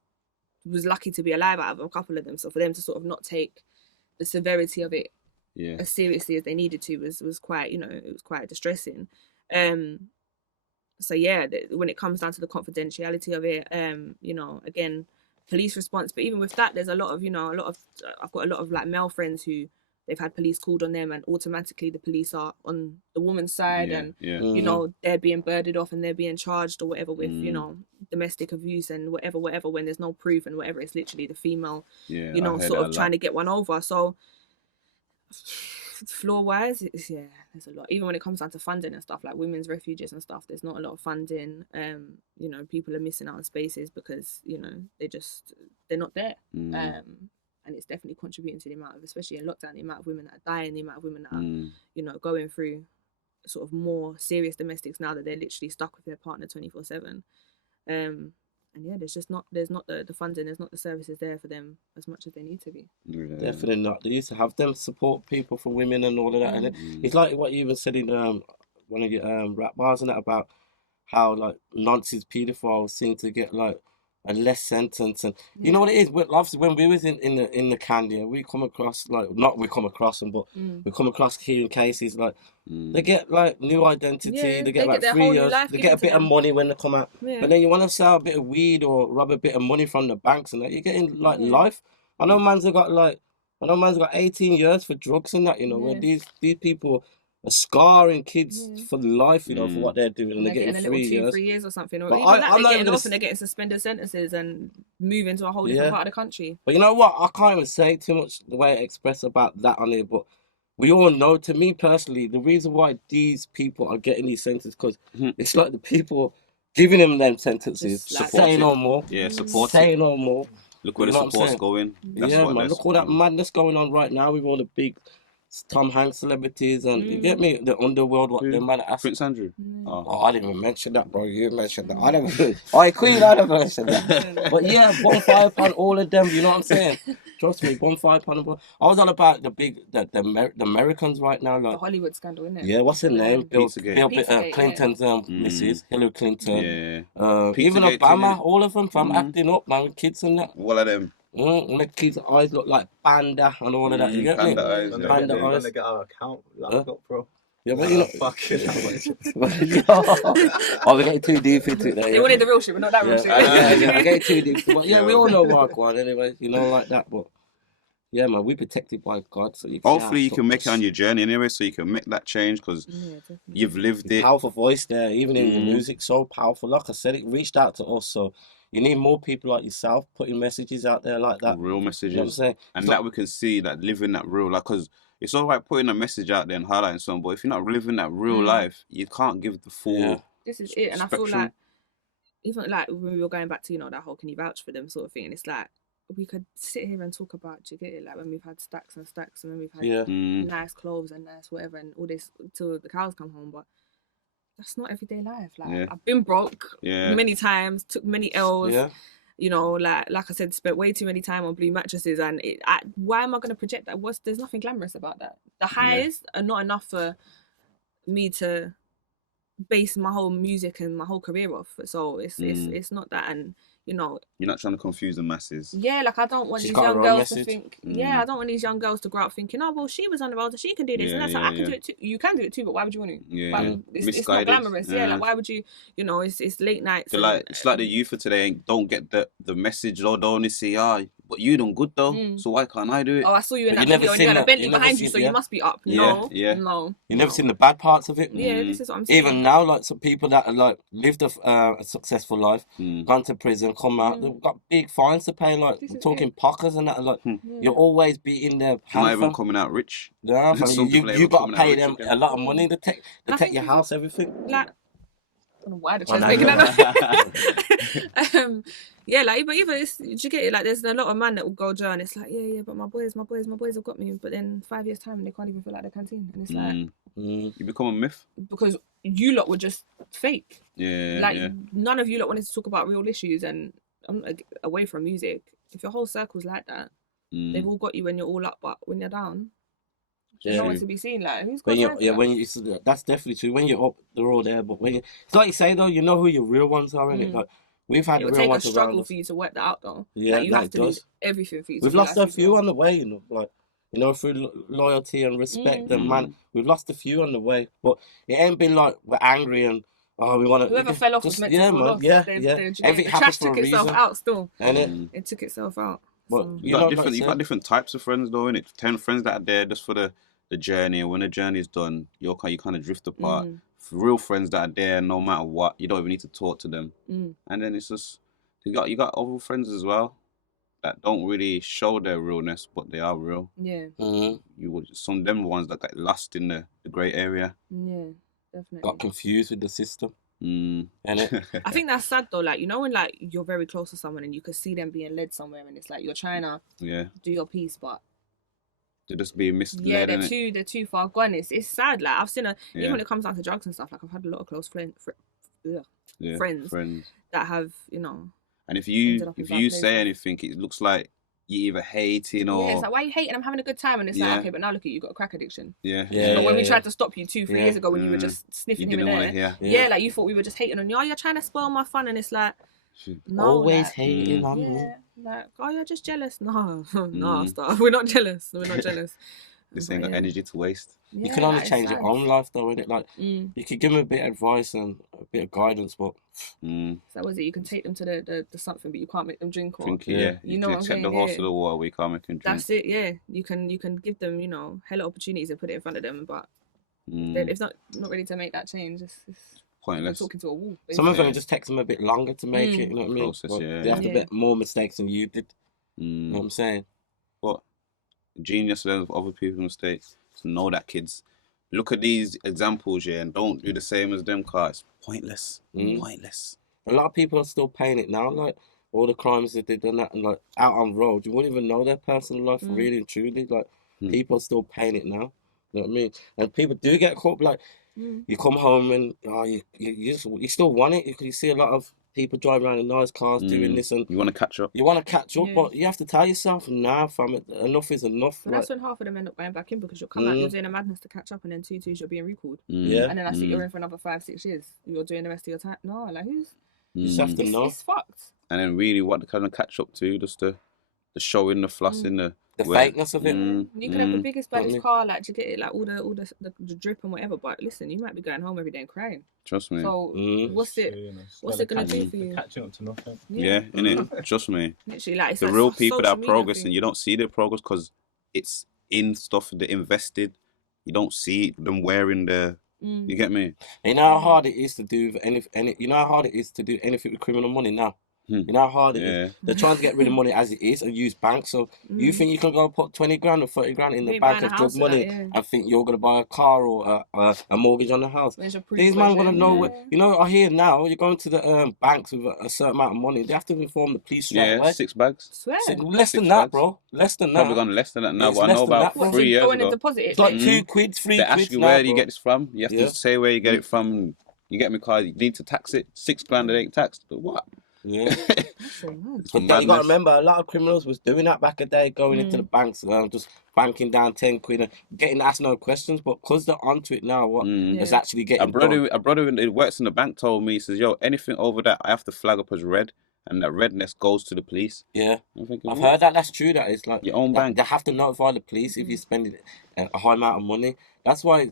was lucky to be alive out of a couple of them. So for them to sort of not take the severity of it as seriously as they needed to was quite, you know, it was quite distressing. So yeah, when it comes down to the confidentiality of it, you know, again, police response. But even with that, there's a lot of, you know, I've got a lot of like male friends who they've had police called on them and automatically the police are on the woman's side and, you know, they're being birded off and they're being charged or whatever with, you know, domestic abuse and whatever, when there's no proof and whatever, it's literally the female, you know, sort of trying to get one over. So floor-wise, there's a lot. Even when it comes down to funding and stuff, like women's refuges and stuff, there's not a lot of funding. You know, people are missing out on spaces because, you know, they're not there. And it's definitely contributing to the amount of, especially in lockdown, the amount of women that are dying, the amount of women that are, you know, going through sort of more serious domestics now that they're literally stuck with their partner 24/7. And yeah, there's not the funding, there's not the services there for them as much as they need to be. Definitely not. They used to have them support people for women and all of that. And it's like what you even said in one of your rap bars and that about how like nonsense paedophiles seem to get like a less sentence. And you know what it is? Obviously, when we was in the Candia, we come across like we come across hearing cases like they get like new identity, they get like their 3 whole new years, life they get a bit of money when they come out. But then you want to sell a bit of weed or rob a bit of money from the banks and that, you're getting like life. I know man's got 18 years for drugs and that, you know, where these people are scarring kids for life, you know, for what they're doing, and they're getting 3 years. 3 years or something, or But even that, I'm they're not getting even off and they're getting suspended sentences and moving to a whole different part of the country. But you know what? I can't even say too much the way I express about that on it, but we all know, to me personally, the reason why these people are getting these sentences, because it's like the people giving them sentences, Like, say no more. Yeah, support Say no more. Look where the support's going. That's Yeah, what man. Look all that madness going on right now with all the big Tom Hanks celebrities and you get me, the underworld. What they man ask. Prince Andrew. Oh, I didn't even mention that, bro. You mentioned that. I never. Queen, I never mentioned that. But yeah, 1-5 upon all of them. You know what I'm saying? Trust me, 1-5 upon them. I was on about the Americans right now, like the Hollywood scandal, isn't it? Yeah, what's her name? Bill Pizzagate. Clinton's Mrs. Hillary Clinton. Yeah. Even Obama, all of them, fam, acting up, man, with kids and that. All of them. And the kids' eyes look like panda and all of that. You get me? Panda eyes. Panda When eyes. they get our account laptop, bro. Yeah, but you know, Fucking oh, we're getting too deep into it there. They wanted the real shit, but not that real shit. We're getting too deep. But yeah, we all know what one anyway, you know, like that. But yeah, man, we're protected by God, so you can hopefully you can make it on your journey anyway, so you can make that change because you've lived it. Powerful voice there, even in the music, so powerful. Like I said, it reached out to us, so you need more people like yourself putting messages out there like that. Real messages. You know what I'm saying? And that we can see that living that real, like, because it's all right putting a message out there and highlighting something, but if you're not living that real life, you can't give the full. This is it, and spectrum. I feel like even like when we were going back to, you know, that whole can you vouch for them sort of thing, and it's like we could sit here and talk about, do you get it, like when we've had stacks and stacks and when we've had nice clothes and nice whatever and all this till the cows come home, but that's not everyday life. Like I've been broke many times, took many L's. You know, like I said, spent way too many time on blue mattresses, and why am I going to project that? There's nothing glamorous about that. The highs are not enough for me to base my whole music and my whole career off. So it's not that, and you know, you're not trying to confuse the masses. Yeah, like I don't want these young girls to think. Yeah, I don't want these young girls to grow up thinking, oh well, she was on the road, she can do this, and that's how I can do it too. You can do it too, but why would you want to? It's not glamorous. Yeah, like why would you? You know, it's late nights. It's like the youth of today don't get the message or don't only see but you done good though, so why can't I do it? Oh, I saw you in But that you video never and you had a seen Bentley that- you behind never you, so seen- you must be up. Yeah, No, yeah. no. You never seen the bad parts of it. Yeah, this is what I'm saying. Even now, like some people that are, like lived a successful life, gone to prison, come out, they've got big fines to pay. Like This we're is talking pockers and that. Like Yeah. you'll always be in the Not even hand. coming out rich. Yeah, fam. Some you people ain't you even got to coming out pay rich them again. a lot of money to take I think your this house, everything. Like, I don't know why the Oh, chair's no, making no. that. Yeah, like, but even it's, do you get it? Like, there's a lot of man that will go Joe and it's like, yeah, but my boys have got me. But then 5 years time and they can't even fill out their canteen, and it's like You become a myth. because you lot were just fake. Yeah, Like yeah. none of you lot wanted to talk about real issues, and away from music. If your whole circle's like that, they've all got you when you're all up, but when you're down, there's no one to be seen. Like who's got When time you, for yeah, that? when you, that's definitely true. When you're up, they're all there. But when you, it's like you say though, you know who your real ones are, innit? Like we've had It would real take a ones around struggle us. for you to work that out, though. Yeah, like, you no, have it to lose does. everything for you. We've to lost a realise few who's on the way, you know, like through loyalty and respect and man, we've lost a few on the way. But it ain't been like we're angry and we want to. whoever fell off was meant to fall off. Yeah, They- yeah. they- Everything the happens trash for a took itself reason. out still. And It took itself out. But So. You got different types of friends though, innit? 10 friends that are there just for the journey, and when the journey's done, you kind of drift apart. Real friends that are there no matter what, you don't even need to talk to them. And then it's just you got other friends as well that don't really show their realness, but they are real. Yeah. You would some of them ones that got lost in the grey area. Yeah, definitely. got confused with the system. Mm. And I think that's sad though. Like, you know, when like you're very close to someone and you can see them being led somewhere, and it's like you're trying to do your piece, but They're just being misled. yeah, innit? they're too far gone. It's sad. Like I've seen Yeah. even when it comes down to drugs and stuff. Like I've had a lot of close friends that have, you know. And if ended you up in bad say places. anything, it looks like you either hating or Yeah, it's like, why are you hating? I'm having a good time, and it's Yeah. like, okay, but now look at you, got a crack addiction. yeah. But when we yeah. tried to stop you 2-3 years ago, when you were Mm. just You sniffing him didn't in want to there, hear. yeah, like you thought we were just hating on you. Oh, you're trying to spoil my fun, and it's like, no, always like, hating on me. yeah, like, oh, you're just jealous. No, no, stop. We're not jealous. We're not jealous. This But ain't got yeah. energy to waste. You Yeah, can only like, change it's your sad. own life though, innit? Like Mm. you could give them a bit of advice and a bit of guidance, but Mm. So was it? You can take them to the something, but you can't make them drink. Or Drink it, Yeah. yeah. You You know can what I'm accept the saying, horse yeah. to the water, we can't make him drink. that's it. Yeah, you can give them, you know, hella opportunities and put it in front of them, but Mm. then if not ready to make that change, it's you're Pointless. talking to a wall. some of them Yeah. it just takes them a bit longer to make it. You know what I mean? Process, But yeah. They have to Yeah. make more mistakes than you did. You know Mm. what I'm saying? But genius of other people's mistakes. So know that, kids. Look at these examples, yeah, and don't do the same as them, cause it's pointless. Pointless. A lot of people are still paying it now, like all the crimes that they've done that and like out on road, you wouldn't even know their personal life really and truly. Like people are still paying it now. You know what I mean? And people do get caught. Like you come home and you still want it. You see a lot of people driving around in nice cars doing this, and You want to catch up? you want to catch up, Yeah. but you have to tell yourself, nah, fam, enough is enough. But Like, that's when half of them end up going back in because you'll come out, you're doing a madness to catch up, and then 2-2 you're being recalled, yeah, and then I see you're in for another 5-6 years. You're doing the rest of your time. No, like who's? you just have to know It's fucked. And then really what they kind of catch up to, just the showing, the flossing, the where- fakeness of it. You can have the biggest, baddest Mm. car, like to get it, like all the drip and whatever. But listen, you might be going home every day and crying. Trust me. So what's it? What's it gonna do for you? Catching up to nothing. Yeah, innit? Trust me. Literally, like it's The like real people that social are media progressing, thing. you don't see their progress because it's in stuff they invested. You don't see them wearing the. You get me? You know how hard it is to do any. You know how hard it is to do anything with criminal money now. You know how hard it is. They're trying to get rid of money as it is and use banks. So you think you can go and put 20 grand or 30 grand in the Maybe bank buying of a drug house with money that, yeah. and think you're gonna buy a car or a mortgage on the house. Where's your proof These for man it? want to know Yeah. what you know. I hear now you're going to the banks with a certain amount of money. They have to inform the police straight Yeah, away. 6 bags. Swear. Less than Six that, bags. bro. Less than Probably that. gone less than that now, It's but I less know than about that, bro. 3 years Go in and ago. deposit it. It's like yeah. 2 quid, 3 They quid ask you now, where you bro. get this from. You have Yeah. to say where you get it from. You get me, cause you need to tax it. 6 grand it ain't taxed. But what? Yeah. So mad. But you got to remember, a lot of criminals was doing that back in the day, going into the banks, just banking down 10 quid and getting asked no questions. But because they're onto it now, what is actually getting A brother done. who works in the bank told me, he says, yo, anything over that, I have to flag up as red, and that redness goes to the police. Yeah, I'm thinking, I've what? heard that. That's true. That it's like Your own that- bank. They have to notify the police if you're spending a high amount of money. That's why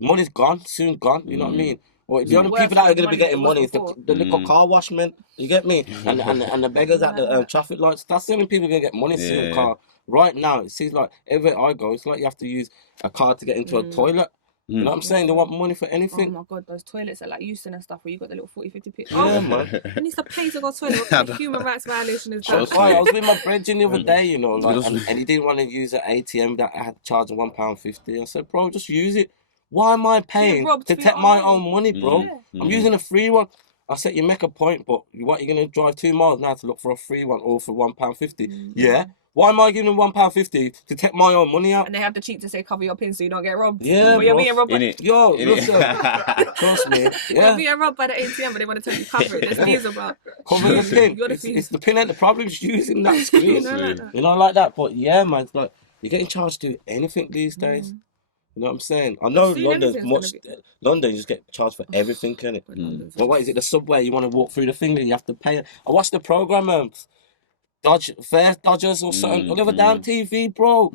money's gone, soon gone. You know what I mean? Well, the only Worse people that are for going to be money getting than it was money is before. the little car wash men. You get me? And the beggars at the traffic lights. That's the only people going to get money seeing a car. Right now, it seems like everywhere I go, it's like you have to use a car to get into a toilet. You know what I'm saying? They want money for Oh anything. my god, those toilets are like Houston and stuff where you got the little 40-50 pictures. Yeah, man. He needs to pay to go to the toilet. What kind of human rights violation is that? I was with my friend the other day, you know, like, and he didn't want to use an ATM that I had to charge £1.50. I said, bro, just use it. Why am I paying to take my own money, bro? I'm using a free one. I said, you make a point, but what, you're going to drive 2 miles now to look for a free one or for £1.50? Yeah. Why am I giving them £1.50 to take my own money out? And they have the cheat to say cover your pin so you don't get robbed. Yeah, but you're being robbed. Yo, listen, trust me. You're being robbed by the ATM, but they want to tell you cover it. There's these about cover the pin. It's the pin ain't the problem. Just using that screen. You know, like that. But yeah, man, it's like you're getting charged to do anything these days. You know what I'm saying? I know London, you just get charged for everything, can it? Well, what is it? The subway, you want to walk through the thing and you have to pay. I watched the programme, Dodgers or something. I never down TV, bro.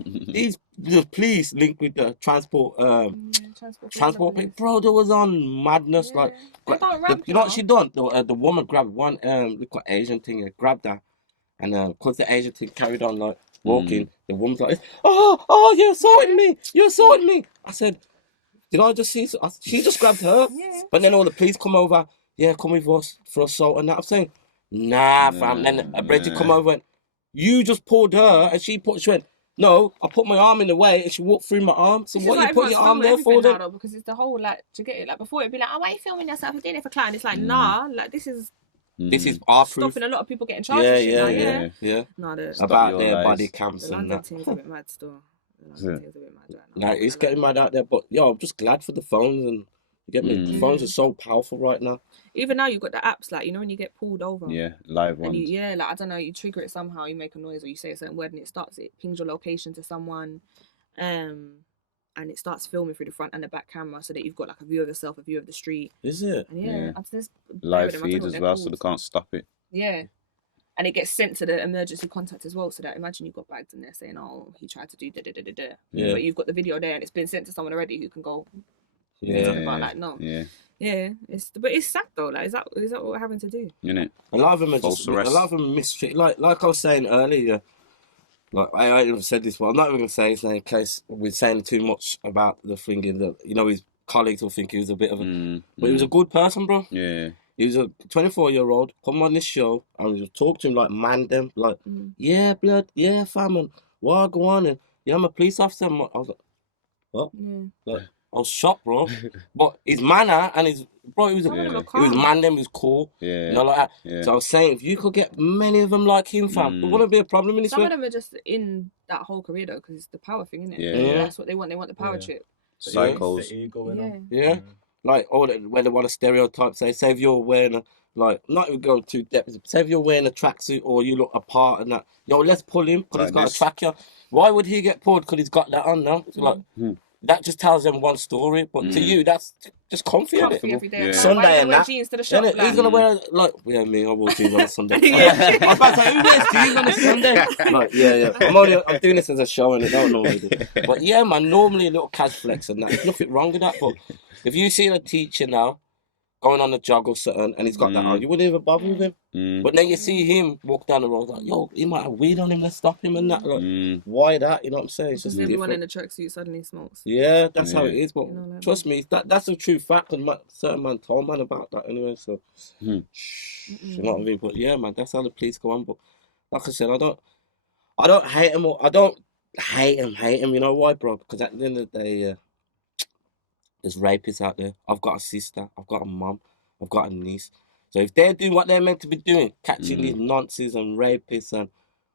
The police linked with the transport people. Bro, there was on madness. Like, you know what she done? The woman grabbed one little Asian thing, grabbed her, and because the Asian thing carried on like walking, the woman's like, oh, you're assaulting me. I said, did I just see? She just grabbed her, but then all the police come over. Yeah, come with us for assault and that. I'm saying, nah, fam. Then a Bridget come over and went, you just pulled her, and she went, no, I put my arm in the way and she walked through my arm. So what you put your arm there for then? Because it's the whole, like, to get it, like, before it'd be like, oh, why are you filming yourself? You're doing it for clout. It's like, nah, like, this is our proof. Stopping a lot of people getting charged. Yeah. No, about their body cams the and London that. team's a bit mad still. Like, it's getting mad out there, but yo, I'm just glad for the phones and you get me. The phones are so powerful right now. Even now, you've got the apps, like, you know, when you get pulled over. Yeah, live ones. Like, I don't know, you trigger it somehow, you make a noise or you say a certain word and it pings your location to someone, and it starts filming through the front and the back camera so that you've got like a view of yourself, a view of the street. Is it? And live feeds as well, so they can't stop it. Yeah. And it gets sent to the emergency contact as well, so that imagine you've got bags in there saying, oh, he tried to do da-da-da-da-da. Yeah. But you've got the video there and it's been sent to someone already who can go about, like, no. Yeah, but it's sad though. Like, is that what we're having to do? Innit? A lot of them are mistreated. Like I was saying earlier, like I even said this, but I'm not even gonna say his name in case we're saying too much about the thinking that, you know, his colleagues will think he was a bit of a, but he was a good person, bro. Yeah. He was a 24-year-old, come on this show, and we talk to him like man them, like, yeah, blood, yeah, fam, and what, go on, and yeah, I'm a police officer. I was like, what? Like, I was shocked, bro. But his manner and he was man them, he was cool. You know, like that. So I was saying, if you could get many of them like him, fam, there wouldn't be a problem in this way. Some of them are just in that whole career though, because it's the power thing, isn't it? That's what they want. They want the power trip. Psychos. Like, where they want to stereotype, say if you're wearing like, not even go too depth, say if you're wearing a tracksuit or you look apart and that, yo, let's pull him because he's got a tracker. Why would he get pulled? Because he's got that on now. So like, that just tells them one story, but to you, that's just comfy every day. Sunday and that. Jeans to the shop, Who's gonna wear like? Yeah, me. I wore jeans on a Sunday. I was about to say, who wears jeans on a Sunday? Like, I'm doing this as a show, and I don't normally do. But yeah, man, normally a little cash flex and that. There's nothing wrong with that. But if you see a teacher now going on a jog or something, and he's got that on, you wouldn't even bother with him. But then you see him walk down the road, like, yo, he might have weed on him, let's stop him and that. Like, why that? You know what I'm saying? It's just everyone in the tracksuit suddenly smokes. Yeah, that's how it is. But trust me, that's a true fact. And certain man told man about that anyway. So, you know what I mean? But yeah, man, that's how the police go on. But like I said, I don't hate him. I don't hate him. You know why, bro? Because at the end of the day, there's rapists out there. I've got a sister. I've got a mum. I've got a niece. So if they're doing what they're meant to be doing, catching these nonces and rapists and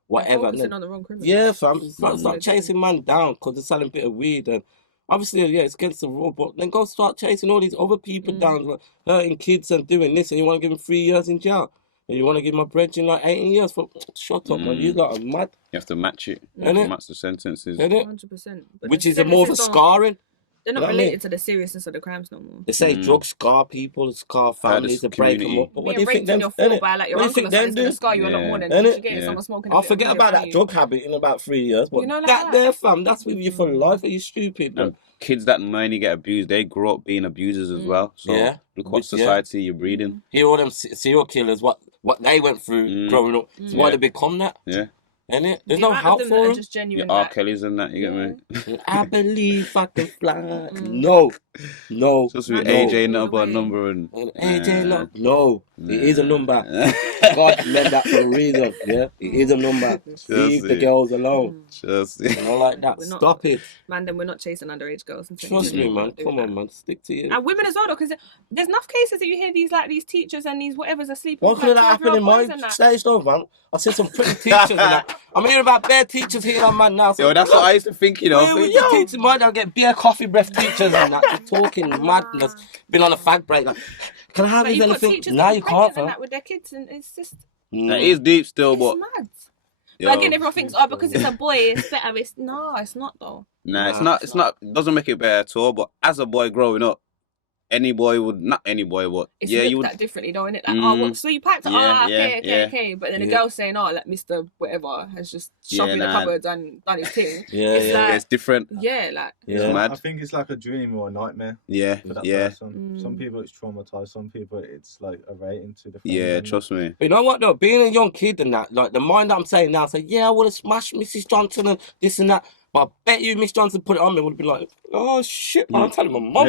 whatever, focusing on the wrong criminals. Yeah, fam. Start chasing man down because they're selling a bit of weed, and obviously, yeah, it's against the law. But then go start chasing all these other people down, like, hurting kids and doing this, and you want to give them 3 years in jail, and you want to give my brethren like 18 years for shut up, man. You lot are mad. You have to match it. Match the sentences. 100%. Which is more of a scarring. They're You know not what I mean? related to the seriousness of the crimes no more. They say drugs scar people, scar families, they break them up. But what do you think them? them? You're by like your What do you uncle think or them something's do? gonna scar you a lot more than Innit? you get someone smoking. I'll forget about that drug habit in about 3 years. But You know, like that that. there, fam, that's with you for life. Are you stupid? And kids that mainly get abused, they grow up being abusers as well. So Yeah. look what society you're breeding. Hear all them serial killers, what they went through growing up. So why they become that? Yeah. Innit? There's no help for them. Just genuine. R. Kelly's and that, you get me? I believe I can fly. No. Just with AJ number and AJ no. It is a number. God meant that for a reason. Yeah, it is a number. Leave the girls alone. I like that. Stop it. Man, then we're not chasing underage girls. Trust me, man. Come on, man. Stick to you. And women as well, though, because there's enough cases that you hear these teachers and these whatever's asleep. What could that happen in my stage though, man? I see some pretty teachers and that. I'm hearing about bare teachers here on man now. So yo, that's what I used to think, you know. When you teach them, I'll get beer, coffee, breath teachers and that. Just talking madness. Been on a fag break. Like, can I have these anything? No, you can't, fam. With their kids, and it's just. That is deep still, but. It's mad. But again, everyone thinks, oh, because it's a boy, it's better. It's not though. Nah, it's not. It doesn't make it better at all. But as a boy growing up, any boy would, not any boy, but it's you would. That differently, though, innit? Like, oh, well, so you packed it? Okay. But then the girl saying, oh, like Mr. Whatever has just shopped in the cupboard and done his thing. It's different. It's mad. I think it's like a dream or a nightmare. For that person. Some people it's traumatized. Some people it's like a rating to the. Yeah, trust me. But you know what though? Being a young kid and that, like the mind that I'm saying now, say, yeah, I would have smashed Mrs. Johnson and this and that. But I bet you Miss Johnson put it on me would be like, oh shit, man, I'm telling my mum.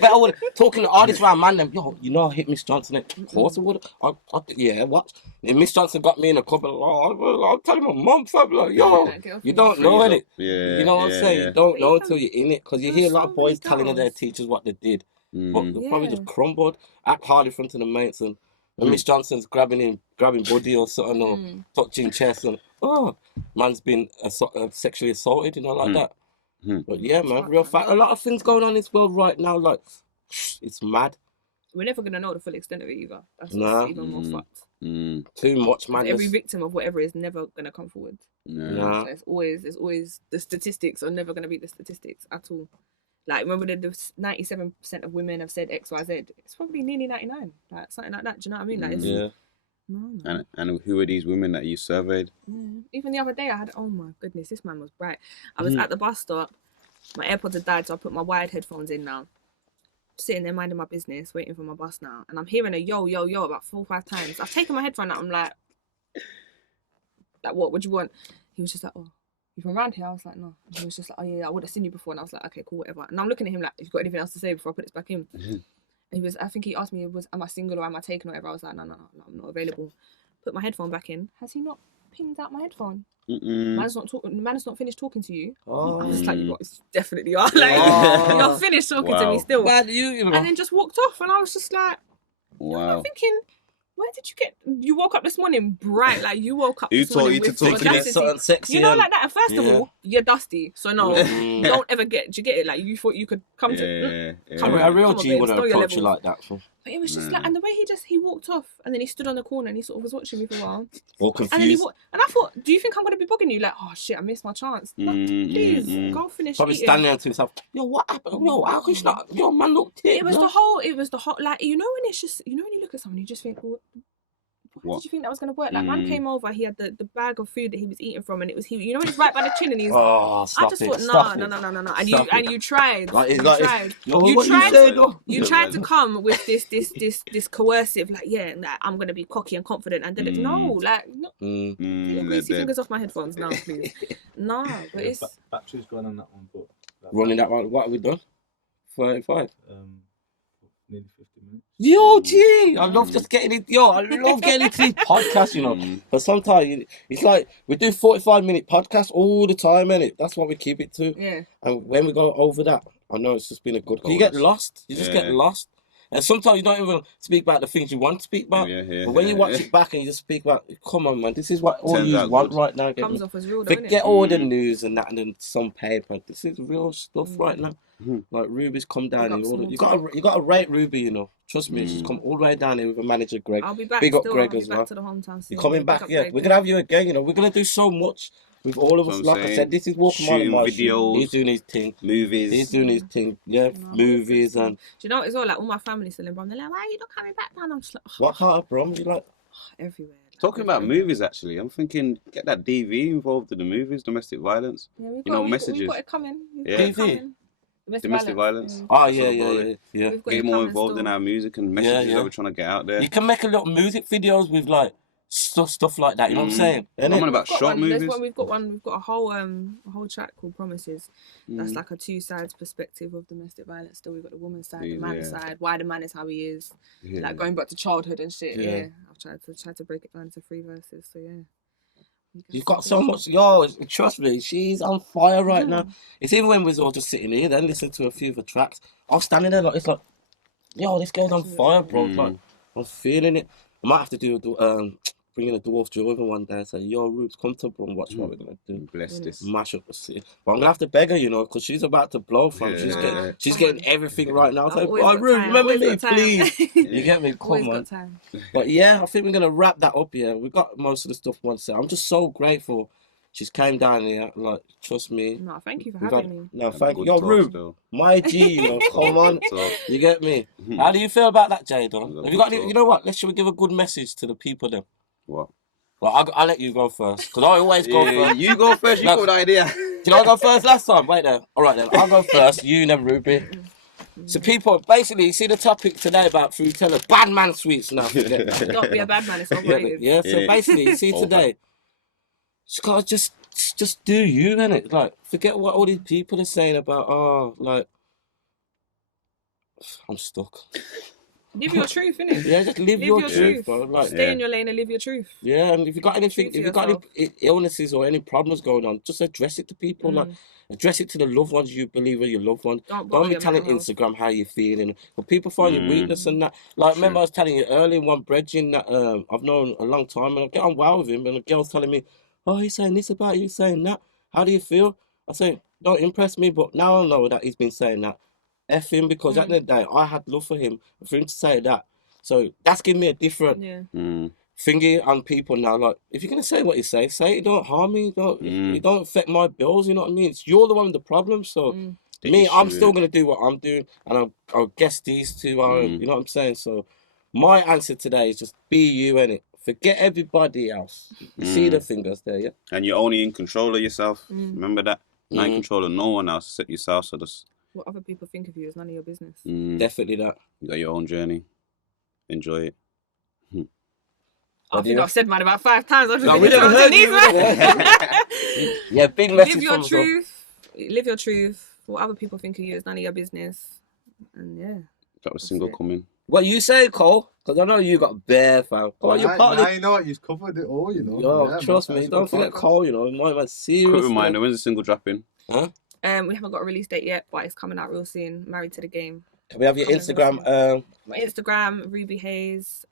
But I would talking to artists around man them, yo, you know I hit Miss Johnson. Of course I would. Yeah, what? If Miss Johnson got me in a couple of I'm telling my mum, something like, yo, you don't know it. You know what I'm saying? You don't know until you're in it. Because you hear a lot of boys telling their teachers what they did. But they probably just crumbled, act hard in front of the mates and Miss Johnson's grabbing body or something or touching chest and man's been sexually assaulted, you know, like that. But yeah, man, real fact. A lot of things going on in this world right now, like it's mad. We're never gonna know the full extent of it either. That's what's even more fucked. Too much, man. Every victim of whatever is never gonna come forward. So there's always the statistics are never gonna be the statistics at all. Like, remember the 97% of women have said X, Y, Z. It's probably nearly 99, like something like that. Do you know what I mean? Like, it's, no. And who are these women that you surveyed? Even the other day, I had, oh my goodness, this man was bright. I was at the bus stop. My AirPods had died, so I put my wired headphones in now. Sitting there minding my business, waiting for my bus now, and I'm hearing a yo about 4 or 5 times. I've taken my headphone out. I'm like, what? What do you want? He was just like, oh. You from around here? I was like, no. And he was just like, oh yeah, I would have seen you before. And I was like, okay, cool, whatever. And I'm looking at him like, have you got anything else to say before I put this back in? And I think he asked me, am I single or am I taken or whatever? I was like, no, I'm not available. Put my headphone back in. Has he not pinged out my headphone? Man's not finished talking to you. I was just like, it's definitely you are. Like, you're not finished talking to me still. Bad you know. And then just walked off. And I was just like, wow. I'm thinking, where did you get? You woke up this morning bright, like you woke up. Who this morning told you to with talk audacity. something sexy? You know, like that. And first of all, you're dusty, so no, don't ever get. Do you get it? Like you thought you could come to. A real G wouldn't approach you like that. But it was just like, and the way he walked off, and then he stood on the corner and he sort of was watching me for a while. All confused. And then and I thought, do you think I'm gonna be bugging you? Like, oh shit, I missed my chance. Please go finish. Probably eating. standing there to himself. Yo, what happened? Yo, how could you not? Yo, man, look. It was the whole. Like, you know when it's just, you know when you look at someone, you just think, well, How did you think that was going to work? Like, man came over, he had the bag of food that he was eating from, and it was you know when it's right by the chin, and he's. Oh, I just thought no, and you tried. You tried to come with this coercive, like, I'm going to be cocky and confident, and then take your fingers off my headphones now, please. No, but it's battery's going on that one, but running that one. What have we done? 35. Nearly 50 minutes. Yo, G, I love just getting it. Yo, I love getting into these podcasts, you know. But sometimes it's like we do 45-minute podcasts all the time, innit? That's what we keep it to. Yeah. And when we go over that, I know it's just been a good. You get lost. You just get lost. And sometimes you don't even speak about the things you want to speak about. But when you watch it back and you just speak about, come on, man, this is what all you want right now. Comes off as real, forget all the news and that and then some paper. This is real stuff right now. Like Ruby's come down here. You got to rate Ruby, you know. Trust me, she's come all the way down here with a manager, Greg. I'll be back. Big up Greg I'll as be back well. to the hometown. You're coming back, yeah. We're gonna have you again. You know, we're gonna do so much. with all of us. Like I said, this is walking on my videos. He's doing his thing. Movies. He's doing his thing. Yeah, movies and. Do you know what? It's all like all my family's still in Brom. They're like, why are you not coming back down? I'm just like, what part of Brom? You like? Everywhere. Talking about movies, actually, I'm thinking get that DV involved in the movies, domestic violence. Yeah, messages. We've got it coming. DV. Domestic violence. Oh yeah. Get more involved in our music and messages that we're trying to get out there. You can make a little music videos with like stuff like that. You know what I'm saying? I'm on about short movies. We've got a whole track called Promises. That's like a two sides perspective of domestic violence. Still, we've got the woman's side, the man's side. Why the man is how he is. Like going back to childhood and shit. Yeah. I've tried to break it down to 3 verses. So yeah. You've got so much, trust me, she's on fire right now. It's even when we're all just sitting here, then listen to a few of the tracks. I'm standing there like, it's like, this girl's on fire, bro. Like, I'm feeling it. I might have to bring in a Dwarf Joven one day and say, Roots, come to Brum, watch what we're going to do. Bless this. Mash up the city. But I'm going to have to beg her, because she's about to blow from. She's getting everything right now. So, Ruth, remember me, please. You get me? Come on. But yeah, I think we're going to wrap that up, we got most of the stuff once set. I'm just so grateful she's came down here, like, trust me. No, thank you for having me. No, thank you. Ruth, my G, come on. You get me? How do you feel about that, Jdon? Have you got any, you know what? Should we give a good message to the people then? What? Well, I'll let you go first, because I always go first. You go first, you got an idea. Did I go first last time? Wait there. All right then, I'll go first, you then Ruby. So people, basically, you see the topic today about food teller, bad man sweets now. Don't be a bad man, it's overrated. Yeah, so basically, you see today, you gotta just do you, innit? Like, forget what all these people are saying about, I'm stuck. Live your truth, innit? Yeah, just live your truth, bro. Like, stay in your lane and live your truth. Yeah, and if you got anything, if you got any illnesses or any problems going on, just address it to people. Like, address it to the loved ones you believe are your loved ones. Don't be telling Instagram how you're feeling. But people find your weakness and that. Like, remember I was telling you earlier, one brethren that I've known a long time, and I get on well with him, and the girl's telling me, oh, he's saying this about you, he's saying that. How do you feel? I say, don't impress me, but now I know that he's been saying that. F him, because at the end of the day, I had love for him. For him to say that. So that's giving me a different thingy on people now. Like, if you're going to say what you say it. Don't harm me. It don't affect my bills, you know what I mean? You're the one with the problem. So, I'm still going to do what I'm doing. And I'll guess these two are, you know what I'm saying? So, my answer today is just be you, innit? Forget everybody else. You see the fingers there, yeah? And you're only in control of yourself. Remember that? Not in control of no one else except yourself. So just... What other people think of you is none of your business. Definitely that. You got your own journey. Enjoy it. I think I've said mine about 5 times. We never heard you. Yeah, big message. Live your truth. Live your truth. What other people think of you is none of your business. And yeah. Got a single coming. What you say, Cole? Because I know you got bare, fam. Well, you know what? You've covered it all, Trust me. Don't forget Cole, My man, serious. Quick reminder, when's the single dropping? Huh? We haven't got a release date yet, but it's coming out real soon. Married to the Game. Can we have your Instagram? My Instagram, Rubyxhaze.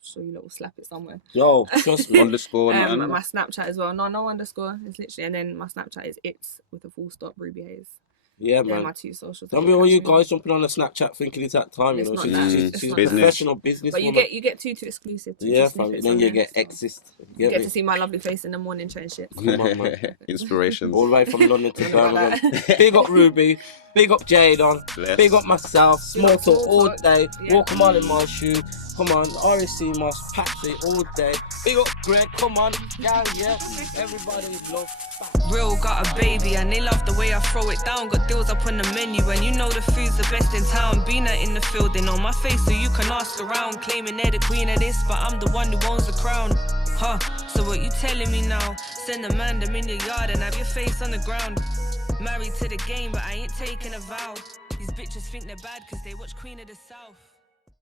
Sure, you lot will slap it somewhere. Yo, trust me. Underscore. My Snapchat as well. No underscore. It's literally, and then my Snapchat is it's with a full stop. Rubyxhaze. Yeah, They're man. my 2 socials. Don't be all you guys jumping on the Snapchat thinking it's that time, She's professional business. But you get 2 exclusive. Yeah, fam. Then you get exist. You get to see my lovely face in the morning trying shit. Come on, man. Inspirations. All the way from London to Birmingham. Big up Ruby. Big up Jdon. Big up myself. SmallTalk all day. Walk a mile in my shoe. Come on, RSC Moss, Patsy all day. Big up Greg, come on. Yeah. Everybody is love. Real got a baby and they love the way I throw it down. Got deals up on the menu and you know the food's the best in town. Been in the field, they know my face so you can ask around. Claiming they're the queen of this, but I'm the one who owns the crown. So what you telling me now? Send a man them in your yard and have your face on the ground. Married to the game, but I ain't taking a vow. These bitches think they're bad cause they watch Queen of the South.